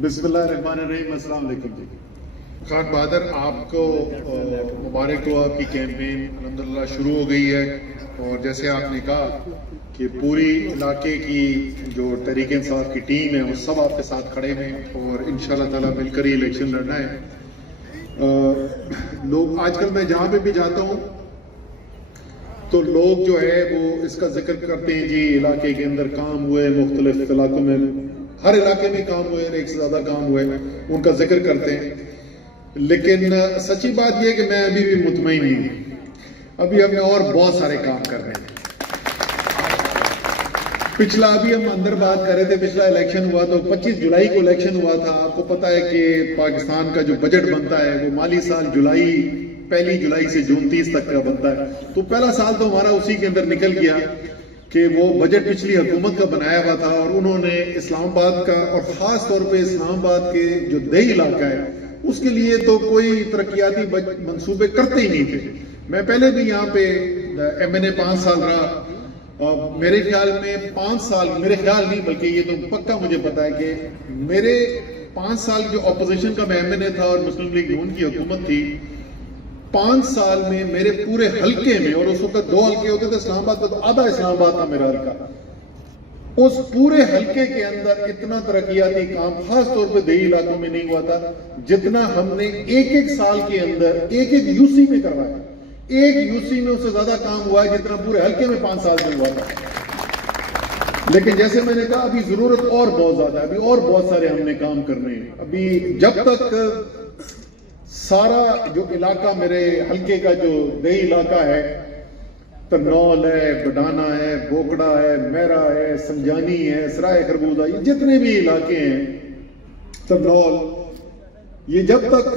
بسم اللہ الرحمن الرحیم. السلام علیکم جی. خان بہادر, آپ کو مبارک ہو, آپ کی کیمپین الحمدللہ شروع ہو گئی ہے. اور جیسے آپ نے کہا کہ پوری علاقے کی جو تحریک انصاف کی ٹیم ہے وہ سب آپ کے ساتھ کھڑے ہیں اور انشاءاللہ تعالیٰ مل کر ہی الیکشن لڑنا ہے. لوگ آج کل میں جہاں پہ بھی جاتا ہوں تو لوگ جو ہے وہ اس کا ذکر کرتے ہیں, جی علاقے کے اندر کام ہوئے, مختلف علاقوں میں ہر علاقے میں کام ہوئے, ایک سے زیادہ کام ہوئے, ان کا ذکر کرتے ہیں. لیکن سچی بات یہ ہے کہ میں ابھی بھی مطمئن نہیں ہوں. ابھی ہم نے اور بہت سارے کام کرنے ہیں. پچھلا ابھی ہم اندر بات کر رہے تھے, پچھلا الیکشن ہوا تو 25 جولائی کو الیکشن ہوا تھا. آپ کو پتا ہے کہ پاکستان کا جو بجٹ بنتا ہے وہ مالی سال پہلی جولائی سے جون 30 تک کا بنتا ہے. تو پہلا سال تو ہمارا اسی کے اندر نکل گیا کہ وہ بجٹ پچھلی حکومت کا بنایا ہوا تھا اور انہوں نے اسلام آباد کا اور خاص طور پہ اسلام آباد کے جو دیہی علاقہ ہے اس کے لیے تو کوئی ترقیاتی منصوبے کرتے ہی نہیں تھے. میں پہلے بھی یہاں پہ ایم این اے 5 سال رہا اور میرے خیال میں 5 سال, میرے خیال نہیں بلکہ یہ تو پکا مجھے پتا ہے کہ میرے 5 سال جو اپوزیشن کا میں ایم این اے تھا اور مسلم لیگ نون کی حکومت تھی, 5 سال میں میرے پورے حلقے میں, اور اس وقت 2 حلقے ہوتے تھے اسلام آباد کا, تو آدھا اسلام آباد تھا میرا حلقہ, اس پورے حلقے کے اندر اتنا ترقیاتی کام خاص طور پہ دیہی علاقوں میں نہیں ہوا تھا جتنا ہم نے ایک سال کے اندر ایک یو سی میں کروایا. ایک یو سی میں اس سے زیادہ کام ہوا ہے جتنا پورے حلقے میں 5 سال میں ہوا تھا. لیکن جیسے میں نے کہا ابھی ضرورت اور بہت زیادہ ہے, ابھی اور بہت سارے ہم نے کام کرنے ہیں. ابھی جب تک سارا جو علاقہ میرے حلقے کا جو دیہی علاقہ ہے, ترنول ہے, بڈانا ہے, بوکڑا ہے, میرا ہے, سنجانی ہے, سرائے خربوزہ, یہ جتنے بھی علاقے ہیں, ترنول, یہ جب تک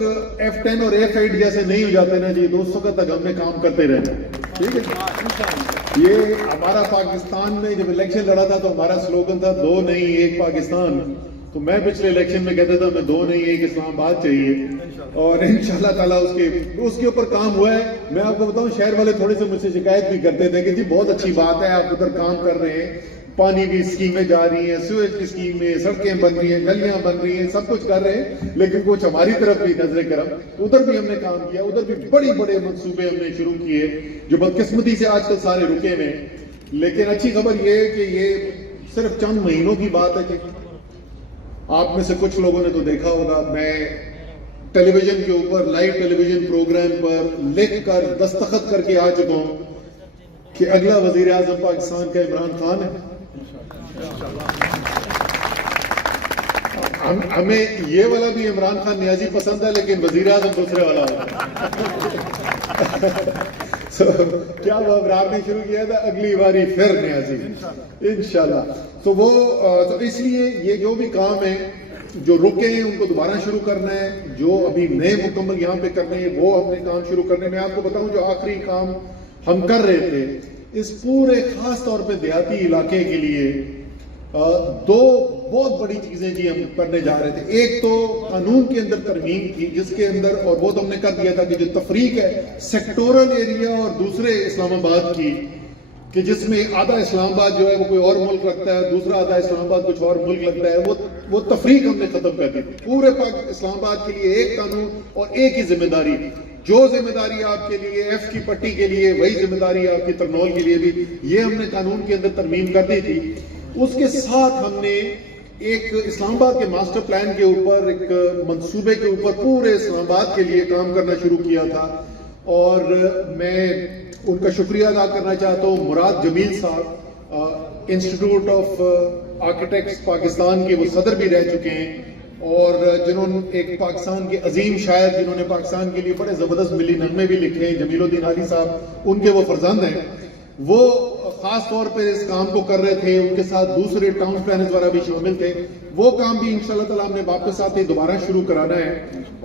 F10 اور F8 جیسے نہیں ہو جاتے نا جی, 200 تک ہم نے کام کرتے رہنا. ٹھیک ہے, یہ ہمارا پاکستان میں جب الیکشن لڑا تھا تو ہمارا سلوگن تھا 2 نہیں 1 پاکستان. تو میں پچھلے الیکشن میں کہتا تھا میں 2 نہیں 1 اسلام آباد چاہیے, اور انشاءاللہ تعالیٰ اس کے اوپر کام ہوا ہے. میں آپ کو بتاؤں شہر والے تھوڑے سے مجھ سے شکایت بھی کرتے تھے کہ جی بہت اچھی بات ہے آپ ادھر کام کر رہے ہیں, پانی کی اسکیمیں جا رہی ہیں, سویج کی اسکیمیں, سڑکیں بن رہی ہیں, گلیاں بن رہی ہیں, سب کچھ کر رہے ہیں, لیکن کچھ ہماری طرف بھی نظر کرم, ادھر بھی ہم نے کام کیا, ادھر بھی بڑے منصوبے ہم نے شروع کیے جو بدقسمتی سے آج کل سارے رکے ہوئے ہیں. لیکن اچھی خبر یہ ہے کہ یہ صرف چند مہینوں کی بات ہے. کہ آپ میں سے کچھ لوگوں نے تو دیکھا ہوگا, میں ٹیلی ویژن کے اوپر لائیو ٹیلی ویژن پروگرام پر لکھ کر دستخط کر کے آ چکا ہوں کہ اگلا وزیر اعظم پاکستان کا عمران خان ہے. ہمیں یہ والا بھی عمران خان نیازی پسند ہے لیکن وزیر اعظم دوسرے والا کیا وہ ابرار نے شروع کیا تھا, اگلی باری پھر نیازی انشاءاللہ. تو اس لیے یہ جو بھی کام ہے جو رکے ہیں ان کو دوبارہ شروع کرنا ہے, جو ابھی نئے مکمل یہاں پہ کرنے ہیں وہ ہم نے کام شروع کرنے. میں آپ کو بتاؤں جو آخری کام ہم کر رہے تھے اس پورے خاص طور پہ دیہاتی علاقے کے لیے 2 بہت بڑی چیزیں جی ہم کرنے جا رہے تھے. ایک تو قانون کے اندر ترمیم تھی جس کے اندر, اور وہ تو ہم نے کر دیا تھا کہ جو تفریق ہے سیکٹورل ایریا اور دوسرے اسلام آباد کی, کہ جس میں آدھا اسلام آباد جو ہے وہ کوئی اور ملک رکھتا ہے, دوسرا آدھا اسلام آباد کچھ اور ملک لگتا ہے, وہ تفریق ہم نے ختم کر دی. پورے اسلام آباد کے لیے ایک قانون اور ایک ہی ذمہ داری. جو ذمہ داری آپ کے لیے ایف کی پٹی کے لیے وہی ذمہ داری آپ کی ترنول کے لیے بھی. یہ ہم نے قانون کے اندر ترمیم کر دی تھی. اس کے ساتھ ہم نے ایک اسلام آباد کے ماسٹر پلان کے اوپر, ایک منصوبے کے اوپر پورے اسلام آباد کے لیے کام کرنا شروع کیا تھا. اور میں ان کا شکریہ ادا کرنا چاہتا ہوں. مراد جمیل صاحب انسٹیٹیوٹ آف آرکیٹیکٹس پاکستان کے وہ صدر بھی رہ چکے ہیں, اور جنہوں نے ایک پاکستان کے عظیم شاعر جنہوں نے پاکستان کے لیے بڑے زبردست ملی نغمے بھی لکھے ہیں, جمیل الدین عالی صاحب, ان کے وہ فرزند ہیں. وہ خاص طور پر اس کام کو کر رہے تھے, ان کے ساتھ دوسرے ٹاؤن پلانرز وغیرہ بھی شامل تھے. وہ کام بھی انشاءاللہ تعالیٰ ہم نے واپس آتے دوبارہ شروع کرانا ہے,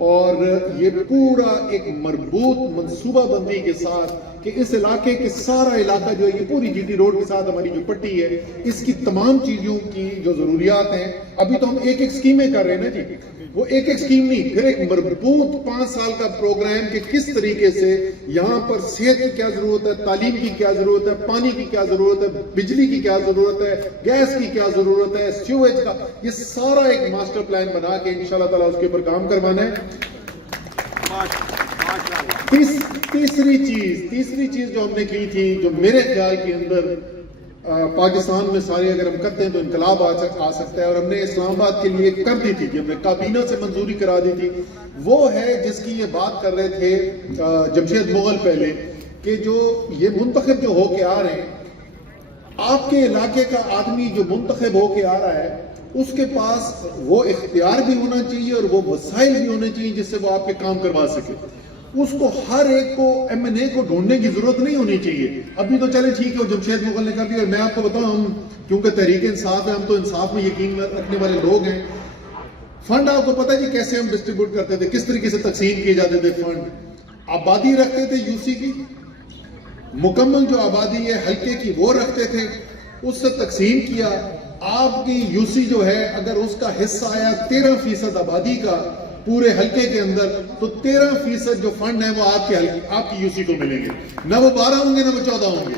اور یہ پورا ایک مربوط منصوبہ بندی کے ساتھ کہ اس علاقے کے سارا علاقہ جو ہے یہ پوری جی ٹی روڈ کے ساتھ ہماری جو پٹی ہے اس کی تمام چیزوں کی جو ضروریات ہیں، ابھی تو ہم ایک ایک اسکیمیں کر رہے ہیں نا جی، وہ ایک ایک اسکیم نہیں، پھر ایک مربوط 5 سال کا پروگرام کہ کس طریقے سے یہاں پر صحت کی کیا ضرورت ہے، تعلیم کی کیا ضرورت ہے، پانی کی کیا ضرورت ہے، بجلی کی کیا ضرورت ہے، گیس کی کیا ضرورت ہے، سیویج کا، یہ سارا ایک ماسٹر پلان بنا کے انشاءاللہ تعالیٰ اس کے اوپر کام کروانا ہے۔ تیسری چیز جو ہم نے کی تھی، جو میرے خیال کے اندر پاکستان میں سارے اگر ہم کرتے ہیں تو انقلاب آ سکتا ہے، اور ہم نے اسلام آباد کے لیے کر دی تھی کہ ہم نے کابینہ سے منظوری کرا دی تھی، وہ ہے جس کی یہ بات کر رہے تھے جمشید مغل پہلے، کہ جو یہ منتخب جو ہو کے آ رہے ہیں، آپ کے علاقے کا آدمی جو منتخب ہو کے آ رہا ہے اس کے پاس وہ اختیار بھی ہونا چاہیے اور وہ وسائل بھی ہونے چاہیے جس سے وہ آپ کے کام کروا سکے۔ اس کو ہر ایک کو ایم این اے کو ڈھونڈنے کی ضرورت نہیں ہونی چاہیے۔ ابھی تو چلے ٹھیک ہے، جمشید مغل نے کر دیا، اور میں آپ کو بتاؤں، ہم کیونکہ تحریک انصاف ہے، ہم تو انصاف میں یقین رکھنے والے لوگ ہیں۔ فنڈ آپ کو پتہ جی کیسے ہم ڈسٹریبیوٹ کرتے تھے، کس طریقے سے تقسیم کیے جاتے تھے فنڈ؟ آبادی رکھتے تھے یو سی کی، مکمل جو آبادی ہے حلقے کی وہ رکھتے تھے، اس سے تقسیم کیا۔ آپ کی یو سی جو ہے اگر اس کا حصہ آیا 13% آبادی کا پورے حلقے کے اندر، تو 13% جو فنڈ ہے وہ آپ کی یو سی کو ملیں گے، نہ وہ 12 ہوں گے نہ وہ 14 ہوں گے۔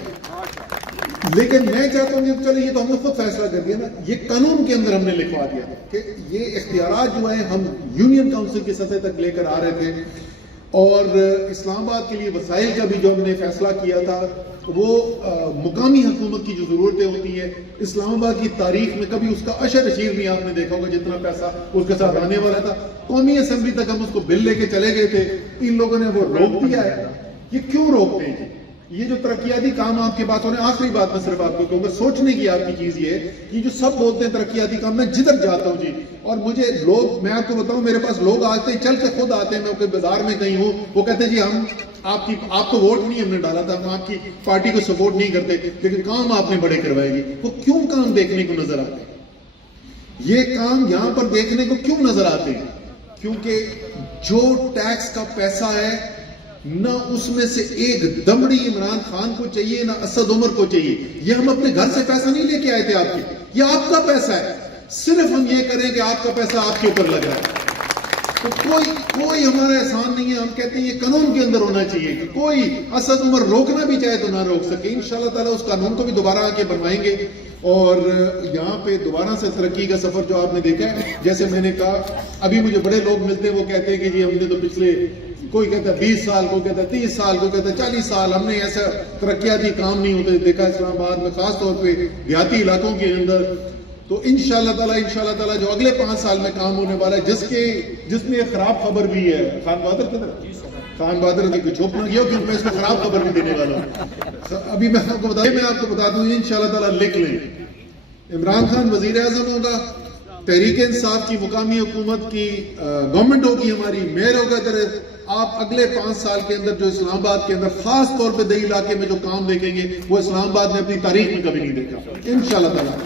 لیکن میں چاہتا ہوں کہ چلے یہ تو ہم نے خود فیصلہ کر دیا نا، یہ قانون کے اندر ہم نے لکھوا دیا کہ یہ اختیارات جو ہیں ہم یونین کاؤنسل کی سطح تک لے کر آ رہے تھے، اور اسلام آباد کے لیے وسائل کا بھی جو ہم نے فیصلہ کیا تھا وہ مقامی حکومت کی جو ضرورتیں ہوتی ہیں، اسلام آباد کی تاریخ میں کبھی اس کا اشر اشیر نہیں آپ نے دیکھا ہوگا جتنا پیسہ اس کے ساتھ آنے والا تھا۔ قومی اسمبلی تک ہم اس کو بل لے کے چلے گئے تھے، ان لوگوں نے وہ روک دیا ہے۔ یہ کیوں روکتے ہیں جی؟ یہ جو ترقیاتی کام آپ کے بات ہونے، آخری بات میں صرف آپ کو کہوں گا، سوچنے کی آپ کی چیز یہ ہے کہ جو سب بولتے ہیں ترقیاتی کام، میں جدھر جاتا ہوں جی، اور مجھے لوگ، میں آپ کو بتاؤں، میرے پاس لوگ آتے ہیں، چل کے خود آتے ہیں، میں کوئی بازار میں کہیں ہوں، وہ کہتے ہیں جی ہم آپ کو ووٹ نہیں ہم نے ڈالا تھا، ہم آپ کی پارٹی کو سپورٹ نہیں کرتے، لیکن کام آپ نے بڑے کروائے گی۔ وہ کیوں کام دیکھنے کو نظر آتے ہیں؟ یہ کام یہاں پر دیکھنے کو کیوں نظر آتے ہیں؟ کیونکہ جو ٹیکس کا پیسہ ہے، نہ اس میں سے ایک دمڑی عمران خان کو چاہیے، نہ اسد عمر کو چاہیے۔ یہ ہم اپنے گھر سے پیسہ نہیں لے کے آئے تھے آپ کے، یہ آپ کا پیسہ ہے، صرف ہم یہ کریں کہ آپ کا پیسہ آپ کے اوپر لگ رہا ہے، تو کوئی ہمارا احسان نہیں ہے۔ ہم کہتے ہیں یہ قانون کے اندر ہونا چاہیے کہ کوئی اسد عمر روکنا بھی چاہے تو نہ روک سکے۔ انشاءاللہ تعالیٰ اس قانون کو بھی دوبارہ آ کے بنوائیں گے، اور یہاں پہ دوبارہ سے ترقی کا سفر جو آپ نے دیکھا ہے، جیسے میں نے کہا، ابھی مجھے بڑے لوگ ملتے ہیں، وہ کہتے ہیں کہ جی ہم نے تو پچھلے، کوئی کہتا ہے 20 سال، کوئی کہتا ہے 30 سال، کوئی کہتا ہے 40 سال، ہم نے ایسا ترقیاتی کام نہیں ہوتے دیکھا اسلام آباد میں، خاص طور پہ دیہاتی علاقوں کے اندر۔ تو انشاءاللہ تعالیٰ جو اگلے 5 سال میں کام ہونے والا ہے، جس میں ایک خراب خبر بھی ہے، خان بہادر خان بہادر نے کچھ چھپ نہ کیا، کیونکہ میں اس میں خراب خبر بھی دینے والا ہوں۔ ابھی میں آپ کو بتا دوں، انشاءاللہ تعالیٰ لکھ لیں، عمران خان وزیر اعظم ہوگا، تحریک انصاف کی مقامی حکومت کی گورنمنٹ ہوگی، ہماری میئر ہوگا ادھر، آپ اگلے 5 سال کے اندر جو اسلام آباد کے اندر خاص طور پہ دیہی علاقے میں جو کام دیکھیں گے وہ اسلام آباد نے اپنی تاریخ میں کبھی نہیں دیکھا انشاءاللہ تعالیٰ۔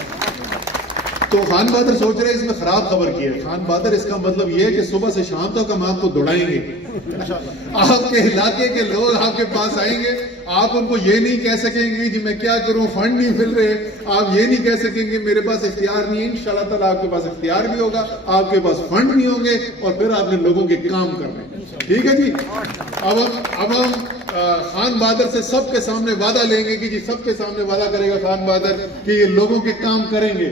تو خان بہادر سوچ رہے ہیں اس میں خراب خبر کی ہے، خان بہادر اس کا مطلب یہ ہے کہ صبح سے شام تک ہم آپ کو دوڑائیں گے، آپ کے علاقے کے لوگ آپ کے پاس آئیں گے، آپ ان کو یہ نہیں کہہ سکیں گے جی میں کیا کروں، فنڈ نہیں مل رہے، آپ یہ نہیں کہہ سکیں گے میرے پاس اختیار نہیں ہے۔ انشاءاللہ تعالیٰ آپ کے پاس اختیار بھی ہوگا، آپ کے پاس فنڈ بھی ہوں گے، اور پھر آپ نے لوگوں کے کام کرنے۔ ٹھیک ہے جی، اب ہم خان بہادر سے سب کے سامنے وعدہ لیں گے کہ جی سب کے سامنے وعدہ کرے گا خان بہادر کہ یہ لوگوں کے کام کریں گے،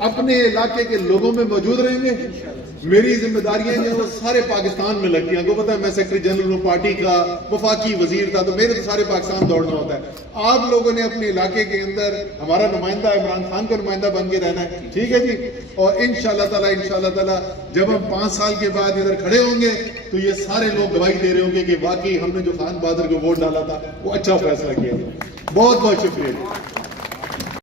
اپنے علاقے کے لوگوں میں موجود رہیں گے۔ میری ذمہ داریاں جو وہ سارے پاکستان میں لگتی ہیں، کو پتا ہے میں سیکرٹری جنرل ہوں پارٹی کا، وفاقی وزیر تھا، تو میرے تو سارے پاکستان دوڑنا ہوتا ہے۔ آپ لوگوں نے اپنے علاقے کے اندر ہمارا نمائندہ عمران خان کا نمائندہ بن کے رہنا ہے، ٹھیک ہے جی، اور انشاءاللہ تعالیٰ جب ہم 5 سال کے بعد ادھر کھڑے ہوں گے تو یہ سارے لوگ گواہی دے رہے ہوں گے کہ واقعی ہم نے جو خان بہادر کو ووٹ ڈالا تھا وہ اچھا فیصلہ کیا تھا۔ بہت بہت شکریہ۔